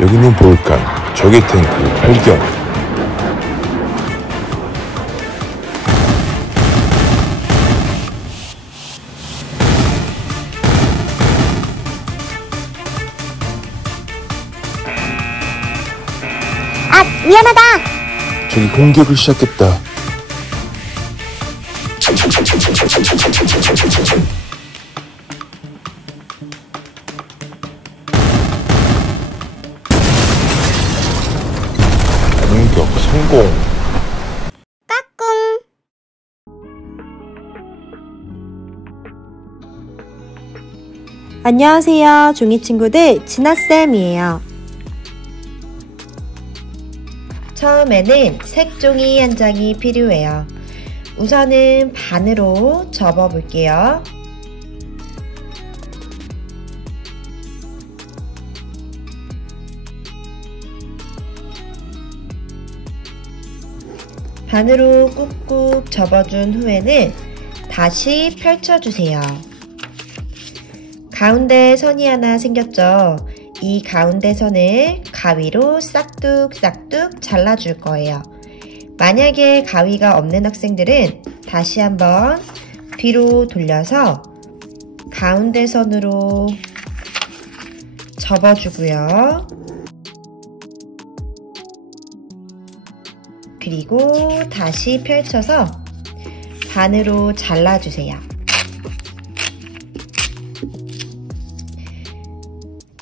여기는 볼칸, 적의 탱크 발견. 아, 위험하다! 적이 공격을 시작했다. 공격 성공. 까꿍. 안녕하세요, 종이 친구들, 진아쌤이에요. 처음에는 색종이 한 장이 필요해요. 우선은 반으로 접어 볼게요. 반으로 꾹꾹 접어준 후에는 다시 펼쳐주세요. 가운데 선이 하나 생겼죠? 이 가운데 선을 가위로 싹둑싹둑 잘라줄 거예요. 만약에 가위가 없는 학생들은 다시 한번 뒤로 돌려서 가운데 선으로 접어주고요. 그리고 다시 펼쳐서 반으로 잘라주세요.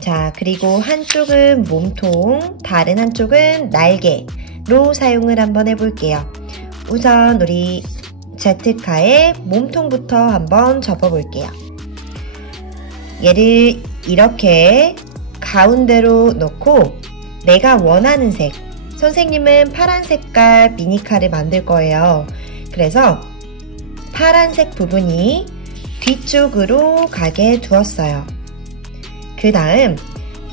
자, 그리고 한쪽은 몸통, 다른 한쪽은 날개로 사용을 한번 해볼게요. 우선 우리 제트카의 몸통부터 한번 접어볼게요. 얘를 이렇게 가운데로 놓고 내가 원하는 색, 선생님은 파란 색깔 미니카를 만들 거예요. 그래서 파란색 부분이 뒤쪽으로 가게 두었어요. 그 다음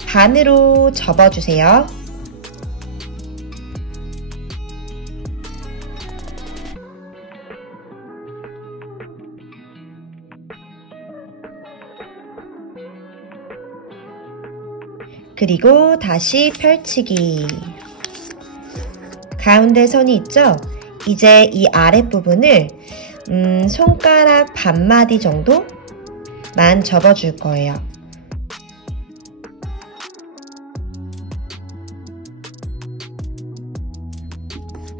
반으로 접어주세요. 그리고 다시 펼치기. 가운데 선이 있죠? 이제 이 아랫부분을 손가락 반마디 정도만 접어줄 거예요.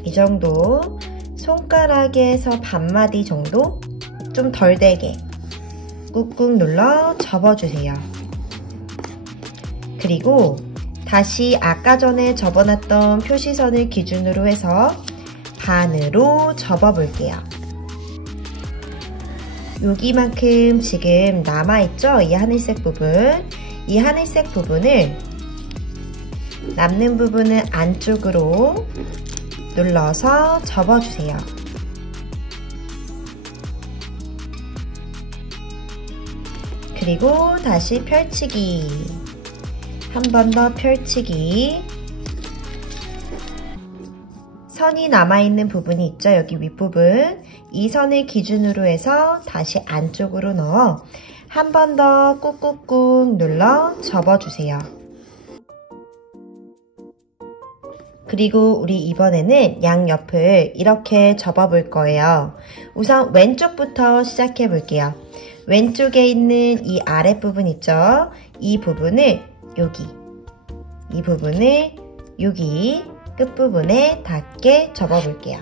이 정도 손가락에서 반마디 정도 좀 덜 되게 꾹꾹 눌러 접어주세요. 그리고 다시 아까 전에 접어놨던 표시선을 기준으로 해서 반으로 접어볼게요. 여기만큼 지금 남아있죠? 이 하늘색 부분. 이 하늘색 부분을 남는 부분은 안쪽으로 눌러서 접어주세요. 그리고 다시 펼치기. 한 번 더 펼치기. 선이 남아있는 부분이 있죠? 여기 윗부분. 이 선을 기준으로 해서 다시 안쪽으로 넣어 한 번 더 꾹꾹꾹 눌러 접어주세요. 그리고 우리 이번에는 양옆을 이렇게 접어볼 거예요. 우선 왼쪽부터 시작해 볼게요. 왼쪽에 있는 이 아랫부분 있죠? 이 부분을 여기, 이 부분을 여기 끝부분에 닿게 접어볼게요.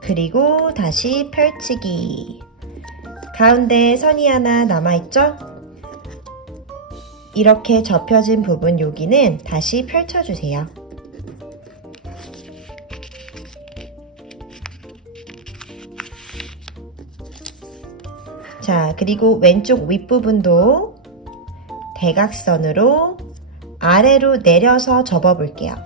그리고 다시 펼치기. 가운데 선이 하나 남아있죠? 이렇게 접혀진 부분 여기는 다시 펼쳐주세요. 자, 그리고 왼쪽 윗부분도 대각선으로 아래로 내려서 접어볼게요.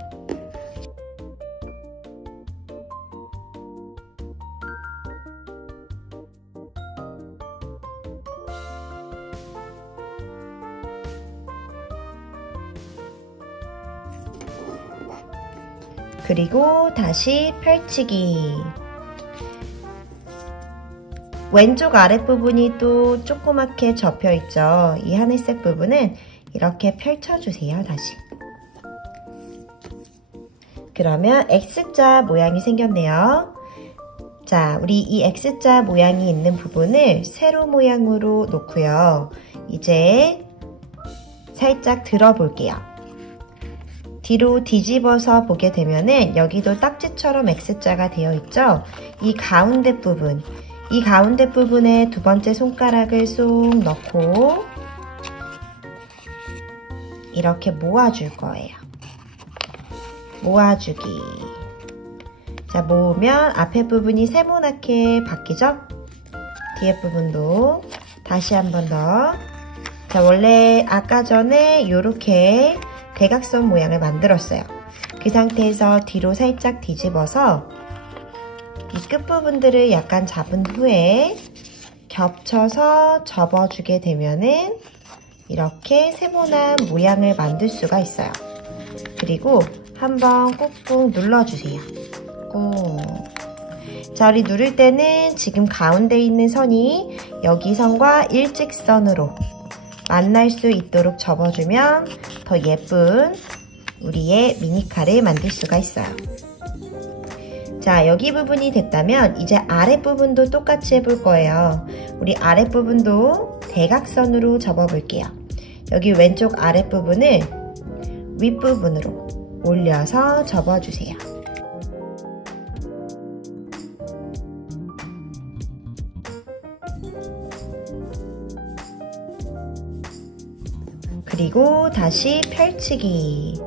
그리고 다시 펼치기. 왼쪽 아랫부분이 또 조그맣게 접혀 있죠. 이 하늘색 부분은 이렇게 펼쳐주세요. 다시. 그러면 X자 모양이 생겼네요. 자, 우리 이 X자 모양이 있는 부분을 세로 모양으로 놓고요. 이제 살짝 들어 볼게요. 뒤로 뒤집어서 보게 되면은 여기도 딱지처럼 X자가 되어 있죠. 이 가운데 부분에 두 번째 손가락을 쏙 넣고 이렇게 모아줄 거예요. 모아주기. 자, 모으면 앞에 부분이 세모나게 바뀌죠? 뒤에 부분도 다시 한 번 더. 자, 원래 아까 전에 이렇게 대각선 모양을 만들었어요. 그 상태에서 뒤로 살짝 뒤집어서 이 끝부분들을 약간 잡은 후에 겹쳐서 접어주게 되면은 이렇게 세모난 모양을 만들 수가 있어요. 그리고 한번 꾹꾹 눌러주세요. 꾹. 자, 우리 누를 때는 지금 가운데 있는 선이 여기 선과 일직선으로 만날 수 있도록 접어주면 더 예쁜 우리의 미니카를 만들 수가 있어요. 자, 여기 부분이 됐다면 이제 아랫부분도 똑같이 해볼 거예요. 우리 아랫부분도 대각선으로 접어볼게요. 여기 왼쪽 아랫부분을 윗부분으로 올려서 접어주세요. 그리고 다시 펼치기.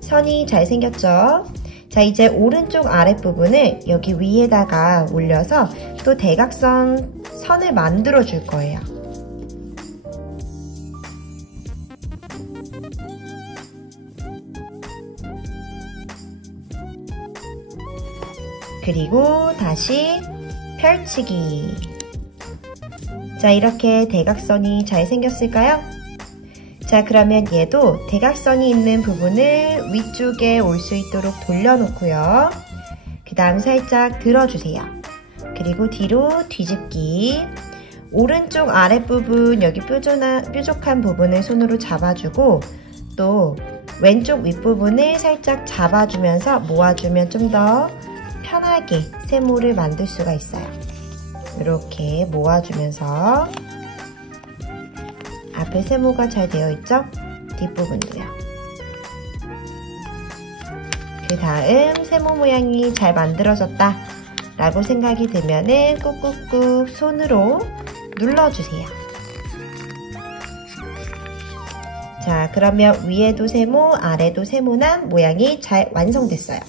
선이 잘 생겼죠? 자, 이제 오른쪽 아랫부분을 여기 위에다가 올려서 또 대각선 선을 만들어 줄 거예요. 그리고 다시 펼치기. 자, 이렇게 대각선이 잘 생겼을까요? 자, 그러면 얘도 대각선이 있는 부분을 위쪽에 올 수 있도록 돌려놓고요. 그 다음 살짝 들어주세요. 그리고 뒤로 뒤집기. 오른쪽 아랫부분 여기 뾰족한 부분을 손으로 잡아주고 또 왼쪽 윗부분을 살짝 잡아주면서 모아주면 좀 더 편하게 세모를 만들 수가 있어요. 이렇게 모아주면서 앞에 세모가 잘 되어 있죠? 뒷부분도요. 그 다음 세모 모양이 잘 만들어졌다 라고 생각이 들면은 꾹꾹꾹 손으로 눌러주세요. 자, 그러면 위에도 세모, 아래도 세모난 모양이 잘 완성됐어요.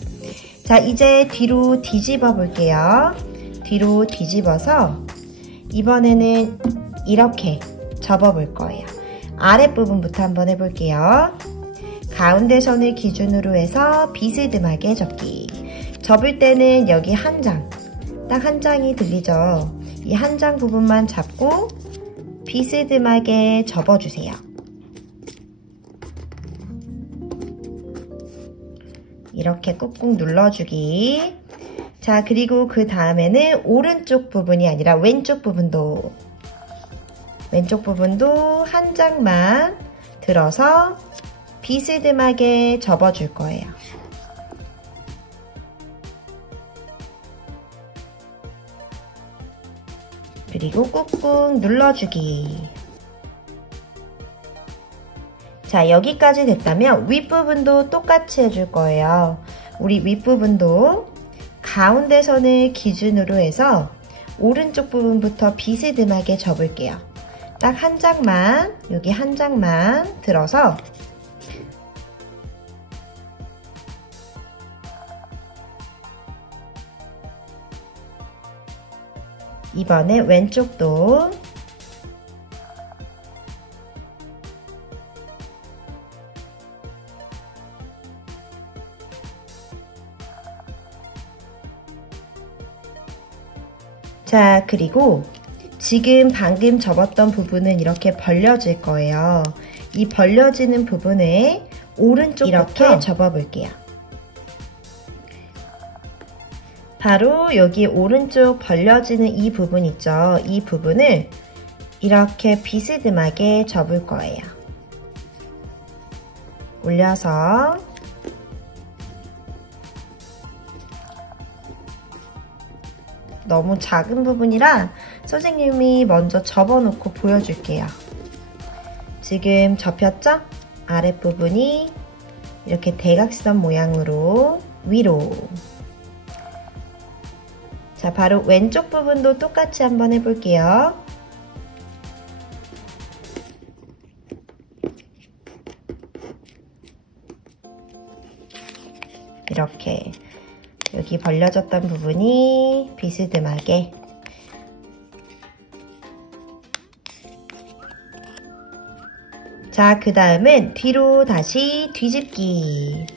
자, 이제 뒤로 뒤집어 볼게요. 뒤로 뒤집어서 이번에는 이렇게 접어볼 거예요. 아랫부분부터 한번 해볼게요. 가운데 선을 기준으로 해서 비스듬하게 접기. 접을 때는 여기 한 장, 딱 한 장이 들리죠? 이 한 장 부분만 잡고 비스듬하게 접어주세요. 이렇게 꾹꾹 눌러주기. 자, 그리고 그 다음에는 오른쪽 부분이 아니라 왼쪽 부분도 한 장만 들어서 비스듬하게 접어줄 거예요. 그리고 꾹꾹 눌러주기. 자, 여기까지 됐다면 윗부분도 똑같이 해줄 거예요. 우리 윗부분도 가운데 선을 기준으로 해서 오른쪽 부분부터 비스듬하게 접을게요. 딱 한 장만, 여기 한 장만 들어서 이번에 왼쪽도 자, 그리고 지금 방금 접었던 부분은 이렇게 벌려질 거예요. 이 벌려지는 부분에 오른쪽부터 접어 볼게요. 바로 여기 오른쪽 벌려지는 이 부분 있죠? 이 부분을 이렇게 비스듬하게 접을 거예요. 올려서 너무 작은 부분이라 선생님이 먼저 접어놓고 보여줄게요. 지금 접혔죠? 아랫부분이 이렇게 대각선 모양으로 위로. 자, 바로 왼쪽 부분도 똑같이 한번 해볼게요. 이렇게 여기 벌려졌던 부분이 비스듬하게 자, 그 다음은 뒤로 다시 뒤집기.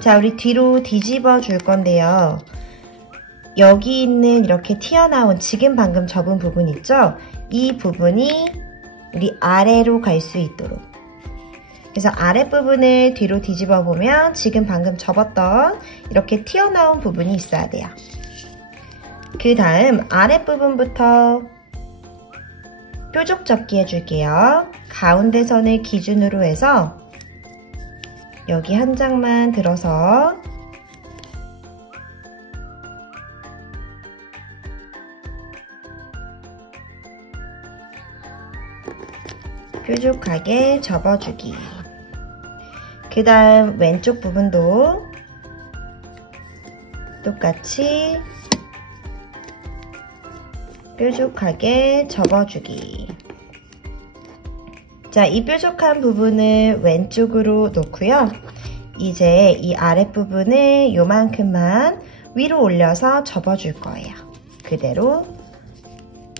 자, 우리 뒤로 뒤집어 줄 건데요. 여기 있는 이렇게 튀어나온 지금 방금 접은 부분 있죠? 이 부분이 우리 아래로 갈 수 있도록. 그래서 아랫부분을 뒤로 뒤집어 보면 지금 방금 접었던 이렇게 튀어나온 부분이 있어야 돼요. 그 다음 아랫부분부터 뾰족 접기 해줄게요. 가운데 선을 기준으로 해서 여기 한 장만 들어서 뾰족하게 접어주기. 그 다음 왼쪽 부분도 똑같이 뾰족하게 접어주기. 자, 이 뾰족한 부분을 왼쪽으로 놓고요. 이제 이 아랫부분을 요만큼만 위로 올려서 접어줄 거예요. 그대로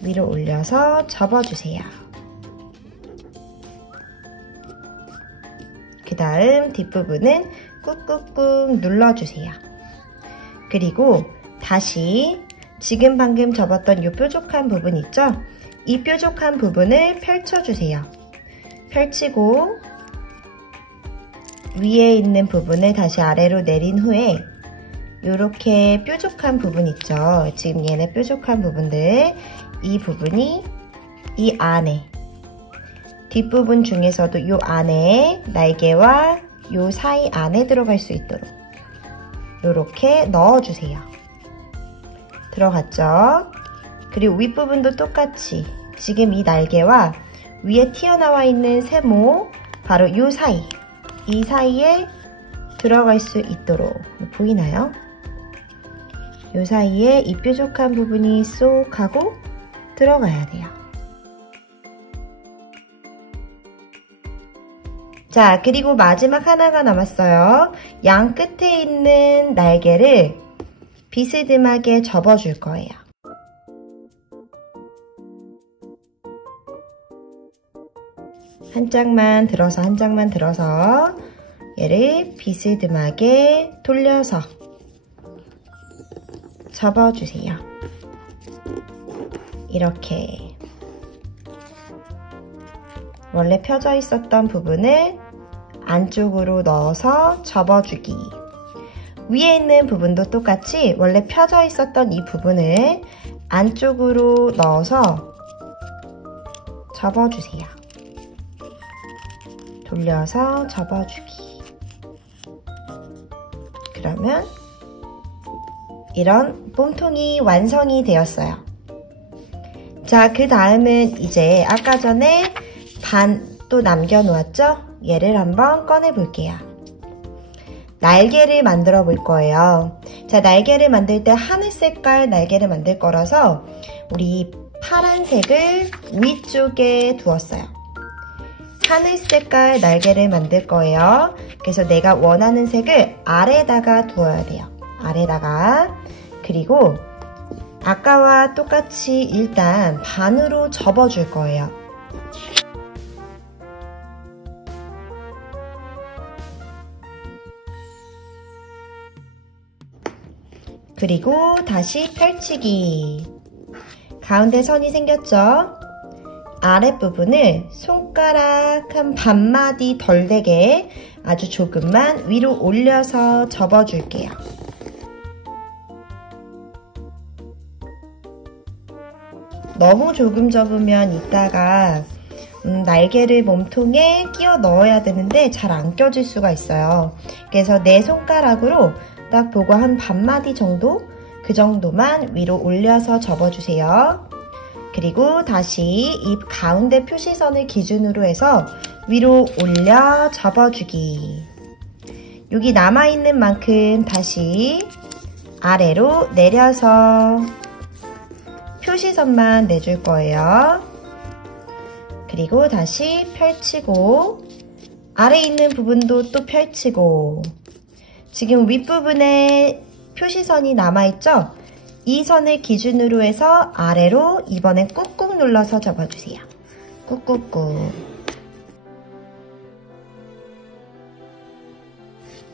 위로 올려서 접어주세요. 그 다음 뒷부분은 꾹꾹꾹 눌러주세요. 그리고 다시 지금 방금 접었던 이 뾰족한 부분 있죠? 이 뾰족한 부분을 펼쳐주세요. 펼치고 위에 있는 부분을 다시 아래로 내린 후에 이렇게 뾰족한 부분 있죠? 지금 얘네 뾰족한 부분들, 이 부분이 이 안에 뒷부분 중에서도 이 안에 날개와 이 사이 안에 들어갈 수 있도록 이렇게 넣어주세요. 들어갔죠? 그리고 윗부분도 똑같이 지금 이 날개와 위에 튀어나와 있는 세모 바로 이 사이에 들어갈 수 있도록 보이나요? 이 사이에 이 뾰족한 부분이 쏙 하고 들어가야 돼요. 자, 그리고 마지막 하나가 남았어요. 양 끝에 있는 날개를 비스듬하게 접어줄 거예요. 한 짝만 들어서 얘를 비스듬하게 돌려서 접어주세요. 이렇게 원래 펴져 있었던 부분을 안쪽으로 넣어서 접어주기. 위에 있는 부분도 똑같이 원래 펴져 있었던 이 부분을 안쪽으로 넣어서 접어주세요. 돌려서 접어주기. 그러면 이런 몸통이 완성이 되었어요. 자, 그 다음은 이제 아까 전에 반 또 남겨놓았죠? 얘를 한번 꺼내 볼게요. 날개를 만들어 볼 거예요. 자, 날개를 만들 때 하늘 색깔 날개를 만들 거라서 우리 파란색을 위쪽에 두었어요. 하늘 색깔 날개를 만들 거예요. 그래서 내가 원하는 색을 아래다가 두어야 돼요. 아래다가. 그리고 아까와 똑같이 일단 반으로 접어줄 거예요. 그리고 다시 펼치기. 가운데 선이 생겼죠? 아랫부분을 손가락 한 반마디 덜 되게 아주 조금만 위로 올려서 접어줄게요. 너무 조금 접으면 이따가 날개를 몸통에 끼워 넣어야 되는데 잘 안 껴질 수가 있어요. 그래서 내 손가락으로 딱 보고 한 반마디 정도? 그 정도만 위로 올려서 접어주세요. 그리고 다시 이 가운데 표시선을 기준으로 해서 위로 올려 접어주기. 여기 남아있는 만큼 다시 아래로 내려서 표시선만 내줄 거예요. 그리고 다시 펼치고 아래 있는 부분도 또 펼치고 지금 윗부분에 표시선이 남아있죠? 이 선을 기준으로 해서 아래로 이번엔 꾹꾹 눌러서 접어주세요. 꾹꾹꾹.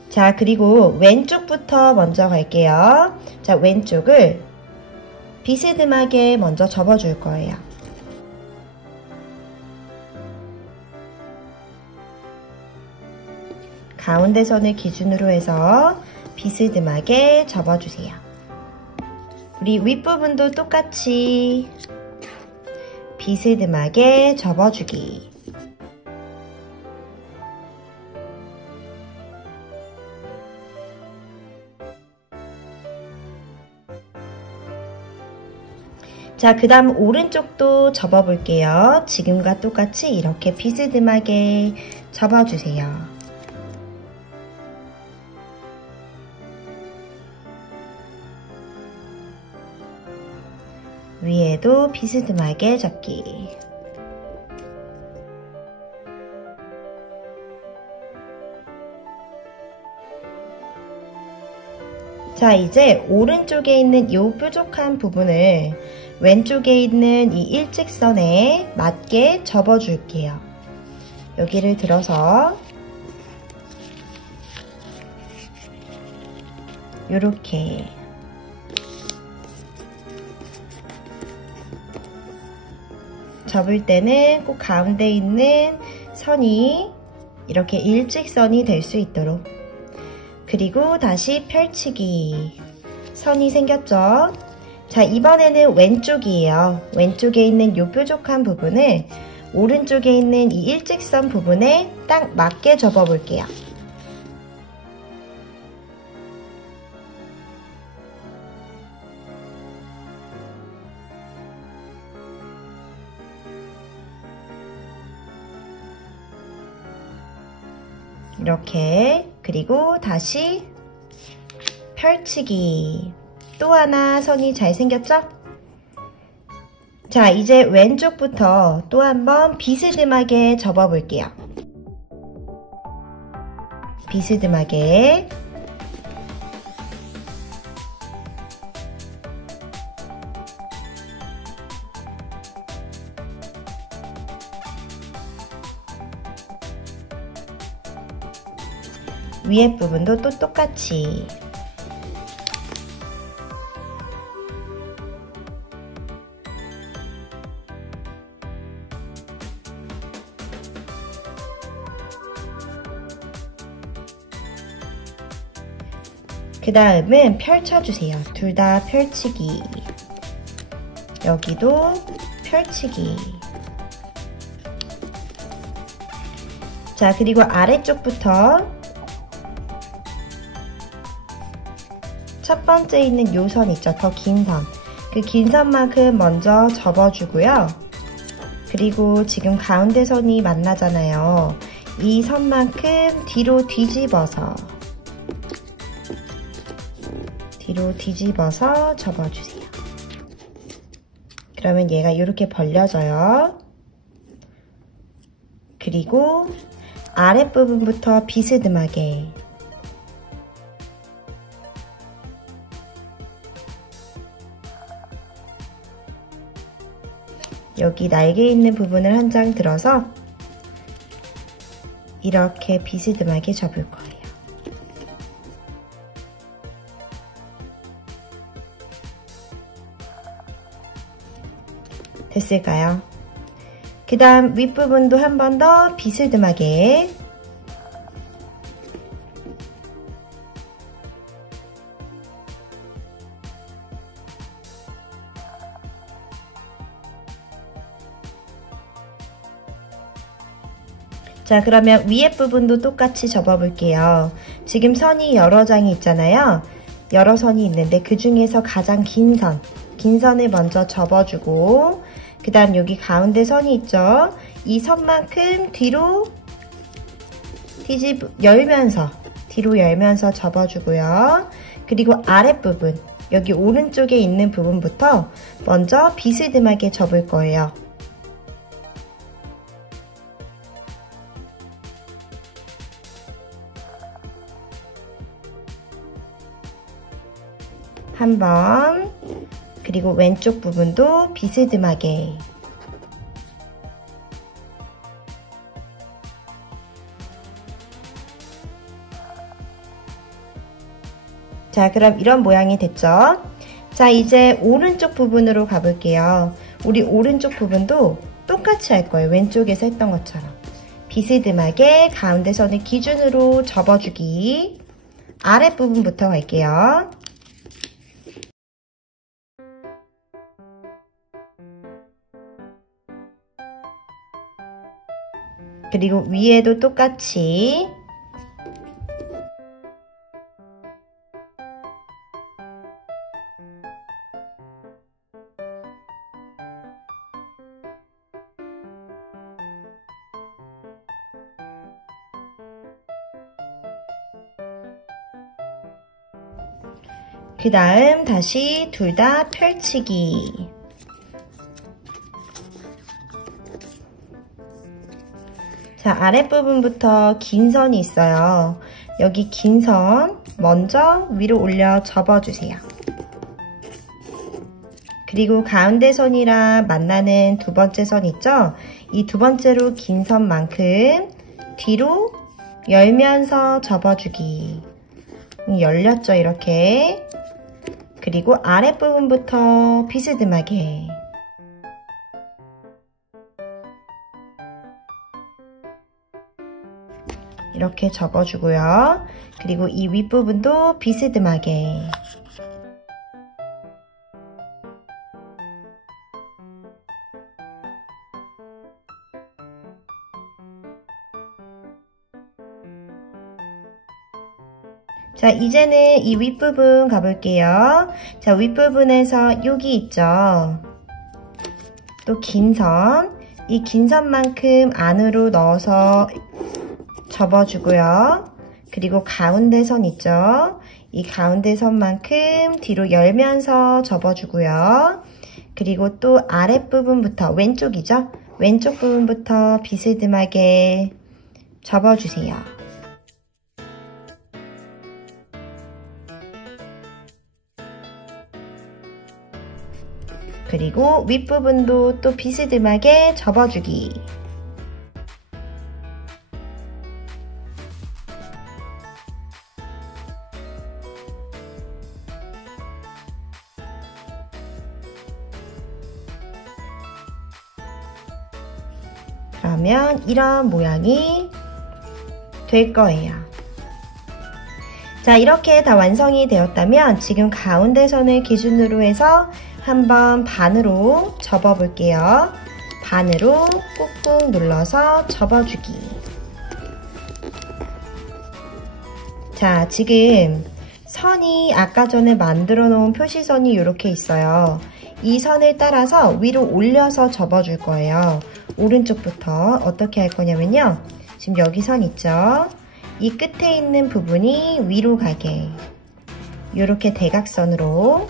자, 그리고 왼쪽부터 먼저 갈게요. 자, 왼쪽을 비스듬하게 먼저 접어줄 거예요. 가운데 선을 기준으로 해서 비스듬하게 접어주세요. 우리 윗부분도 똑같이 비스듬하게 접어주기. 자, 그 다음 오른쪽도 접어볼게요. 지금과 똑같이 이렇게 비스듬하게 접어주세요. 위에도 비스듬하게 접기. 자, 이제 오른쪽에 있는 이 뾰족한 부분을 왼쪽에 있는 이 일직선에 맞게 접어줄게요. 여기를 들어서 요렇게 접을 때는 꼭 가운데 있는 선이 이렇게 일직선이 될 수 있도록. 그리고 다시 펼치기. 선이 생겼죠? 자, 이번에는 왼쪽이에요. 왼쪽에 있는 이 뾰족한 부분을 오른쪽에 있는 이 일직선 부분에 딱 맞게 접어 볼게요. 이렇게. 그리고 다시 펼치기. 또 하나 선이 잘 생겼죠? 자, 이제 왼쪽부터 또 한번 비스듬하게 접어 볼게요. 비스듬하게. 위에 부분도 또 똑같이. 그 다음은 펼쳐주세요. 둘 다 펼치기. 여기도 펼치기. 자, 그리고 아래쪽부터 첫 번째 있는 요 선 있죠? 더 긴 선. 그 긴 선만큼 먼저 접어주고요. 그리고 지금 가운데 선이 만나잖아요. 이 선만큼 뒤로 뒤집어서 접어주세요. 그러면 얘가 이렇게 벌려져요. 그리고 아랫부분부터 비스듬하게 여기 날개 있는 부분을 한 장 들어서 이렇게 비스듬하게 접을 거예요. 됐을까요? 그 다음 윗부분도 한 번 더 비스듬하게 자, 그러면 위에 부분도 똑같이 접어볼게요. 지금 선이 여러 장이 있잖아요. 여러 선이 있는데 그 중에서 가장 긴 선을 먼저 접어주고, 그 다음 여기 가운데 선이 있죠. 이 선만큼 뒤로 뒤로 열면서 접어주고요. 그리고 아랫부분, 여기 오른쪽에 있는 부분부터 먼저 비스듬하게 접을 거예요. 한 번, 그리고 왼쪽 부분도 비스듬하게. 자, 그럼 이런 모양이 됐죠? 자, 이제 오른쪽 부분으로 가볼게요. 우리 오른쪽 부분도 똑같이 할 거예요. 왼쪽에서 했던 것처럼. 비스듬하게 가운데 선을 기준으로 접어주기. 아랫부분부터 갈게요. 그리고 위에도 똑같이. 그 다음 다시 둘 다 펼치기. 자, 아랫부분부터 긴 선이 있어요. 여기 긴 선 먼저 위로 올려 접어주세요. 그리고 가운데 선이랑 만나는 두 번째 선 있죠? 이 두 번째로 긴 선만큼 뒤로 열면서 접어주기. 열렸죠, 이렇게. 그리고 아랫부분부터 비스듬하게. 이렇게 접어주고요. 그리고 이 윗부분도 비스듬하게. 자, 이제는 이 윗부분 가볼게요. 자, 윗부분에서 여기 있죠. 또 긴 선. 이 긴 선만큼 안으로 넣어서 접어주고요. 그리고 가운데 선 있죠. 이 가운데 선만큼 뒤로 열면서 접어주고요. 그리고 또 아랫부분부터, 왼쪽이죠. 왼쪽 부분부터 비스듬하게 접어주세요. 그리고 윗부분도 또 비스듬하게 접어주기. 그러면 이런 모양이 될 거예요. 자, 이렇게 다 완성이 되었다면 지금 가운데 선을 기준으로 해서 한번 반으로 접어 볼게요. 반으로 꾹꾹 눌러서 접어주기. 자, 지금 선이 아까 전에 만들어 놓은 표시선이 이렇게 있어요. 이 선을 따라서 위로 올려서 접어줄 거예요. 오른쪽부터 어떻게 할 거냐면요. 지금 여기 선 있죠? 이 끝에 있는 부분이 위로 가게. 이렇게 대각선으로.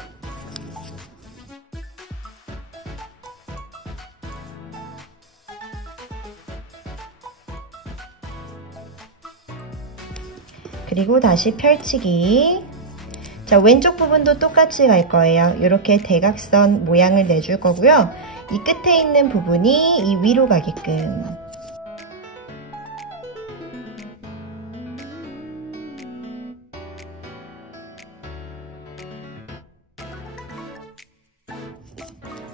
그리고 다시 펼치기. 자, 왼쪽 부분도 똑같이 갈 거예요. 이렇게 대각선 모양을 내줄 거고요. 이 끝에 있는 부분이 이 위로 가게끔.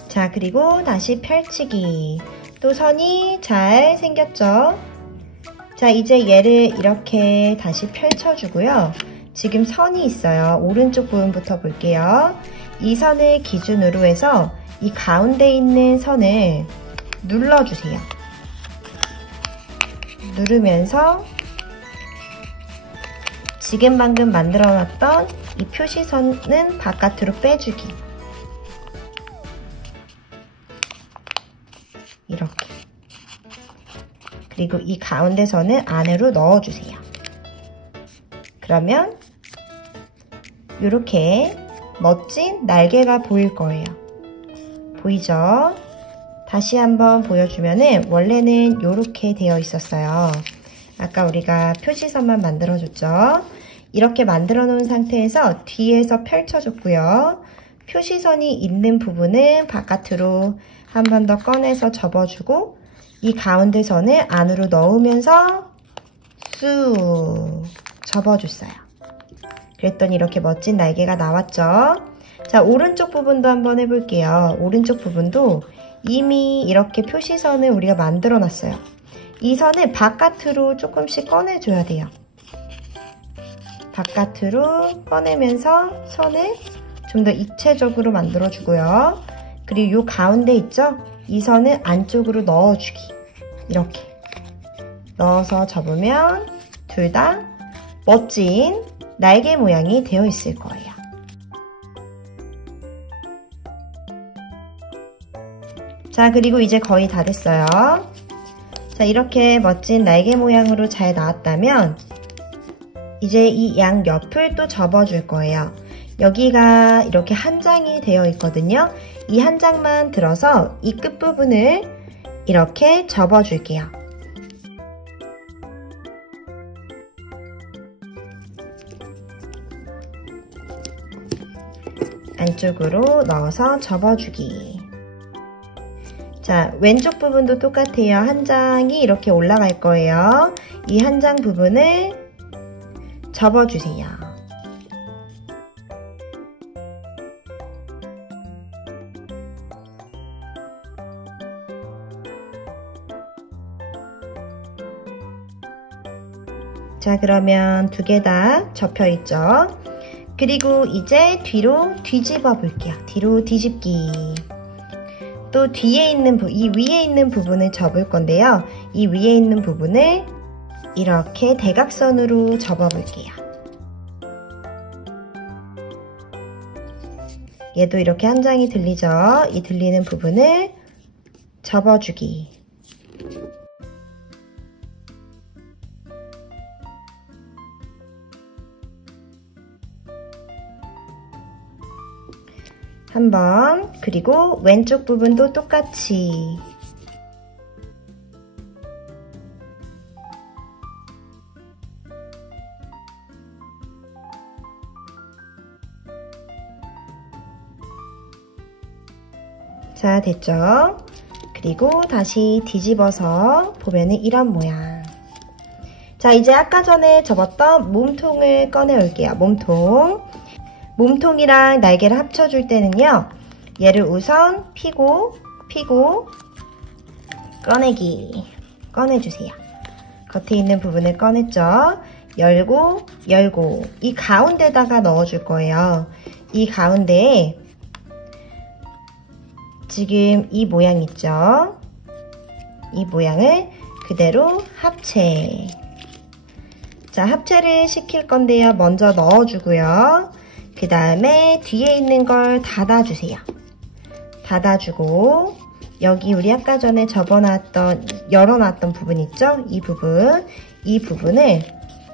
자, 그리고 다시 펼치기. 또 선이 잘 생겼죠? 자, 이제 얘를 이렇게 다시 펼쳐주고요. 지금 선이 있어요. 오른쪽 부분부터 볼게요. 이 선을 기준으로 해서 이 가운데 있는 선을 눌러주세요. 누르면서 지금 방금 만들어놨던 이 표시선은 바깥으로 빼주기. 이렇게. 그리고 이 가운데 선을 안으로 넣어주세요. 그러면 이렇게 멋진 날개가 보일 거예요. 보이죠? 다시 한번 보여주면은 원래는 이렇게 되어 있었어요. 아까 우리가 표시선만 만들어줬죠? 이렇게 만들어 놓은 상태에서 뒤에서 펼쳐줬고요. 표시선이 있는 부분은 바깥으로 한 번 더 꺼내서 접어주고 이 가운데 선을 안으로 넣으면서 쑥 접어줬어요. 그랬더니 이렇게 멋진 날개가 나왔죠? 자, 오른쪽 부분도 한번 해볼게요. 오른쪽 부분도 이미 이렇게 표시선을 우리가 만들어 놨어요. 이 선을 바깥으로 조금씩 꺼내줘야 돼요. 바깥으로 꺼내면서 선을 좀 더 입체적으로 만들어주고요. 그리고 이 가운데 있죠? 이 선을 안쪽으로 넣어주기. 이렇게 넣어서 접으면 둘 다 멋진 날개 모양이 되어 있을 거예요. 자, 그리고 이제 거의 다 됐어요. 자, 이렇게 멋진 날개 모양으로 잘 나왔다면 이제 이 양 옆을 또 접어줄 거예요. 여기가 이렇게 한 장이 되어 있거든요. 이 한 장만 들어서 이 끝부분을 이렇게 접어줄게요. 안쪽으로 넣어서 접어주기. 자, 왼쪽 부분도 똑같아요. 한 장이 이렇게 올라갈 거예요. 이 한 장 부분을 접어주세요. 자, 그러면 두 개 다 접혀 있죠? 그리고 이제 뒤로 뒤집어 볼게요. 뒤로 뒤집기. 또 뒤에 있는 이 위에 있는 부분을 접을 건데요. 이 위에 있는 부분을 이렇게 대각선으로 접어 볼게요. 얘도 이렇게 한 장이 들리죠? 이 들리는 부분을 접어주기. 한번, 그리고 왼쪽 부분도 똑같이. 자, 됐죠? 그리고 다시 뒤집어서 보면은 이런 모양. 자, 이제 아까 전에 접었던 몸통을 꺼내 올게요. 몸통이랑 날개를 합쳐줄 때는요, 얘를 우선 피고 꺼내기. 꺼내주세요. 겉에 있는 부분을 꺼냈죠? 열고 이 가운데다가 넣어줄 거예요. 이 가운데에 지금 이 모양 있죠? 이 모양을 그대로 합체. 자, 합체를 시킬 건데요. 먼저 넣어주고요. 그 다음에 뒤에 있는 걸 닫아주세요. 닫아주고 여기 우리 아까 전에 열어놨던 부분 있죠? 이 부분을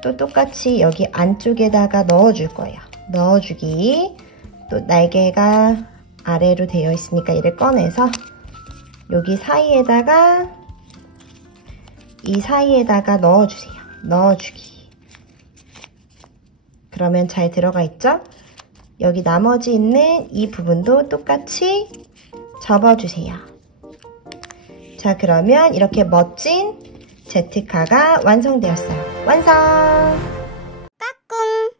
또 똑같이 여기 안쪽에다가 넣어줄 거예요. 넣어주기. 또 날개가 아래로 되어 있으니까 얘를 꺼내서 여기 사이에다가 이 사이에다가 넣어주세요. 넣어주기. 그러면 잘 들어가 있죠? 여기 나머지 있는 이 부분도 똑같이 접어주세요. 자, 그러면 이렇게 멋진 제트카가 완성되었어요. 완성! 까꿍!